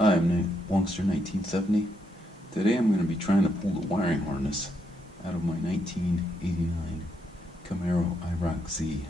Hi, I'm Wongster 1970. Today I'm going to be trying to pull the wiring harness out of my 1989 Camaro IROC-Z.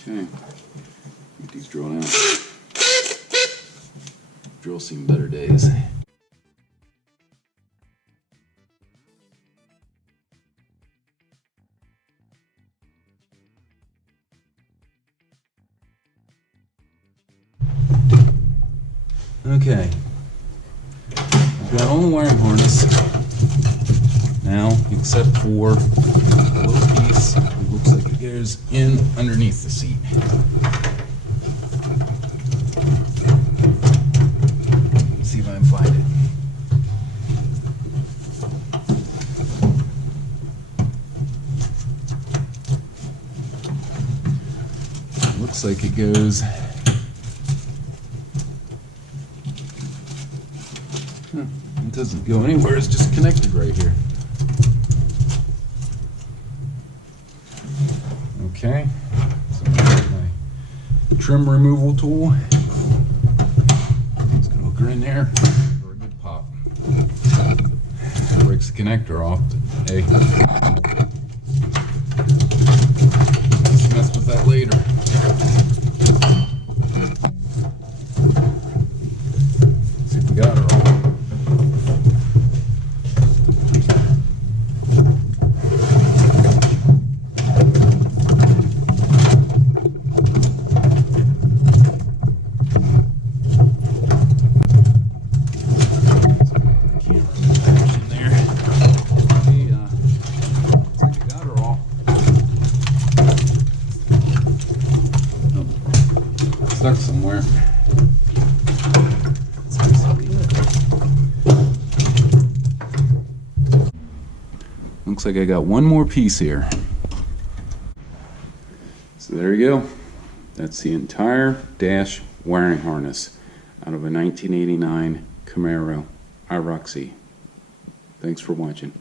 Okay, get these drilled out. Drill seen better days. Okay, I've got all the wiring harness now, except for a little piece. It looks like it goes in underneath the seat. Let's see if I can find it. It looks like it goes. It doesn't go anywhere, it's just connected right here. Okay, so I'm gonna get my trim removal tool. Just gonna hook her in there for a good pop. Breaks the connector off, but hey, let's mess with that later. See if we got her all. Stuck somewhere. Looks like I got one more piece here. So there you go. That's the entire dash wiring harness out of a 1989 Camaro IROC-Z. Thanks for watching.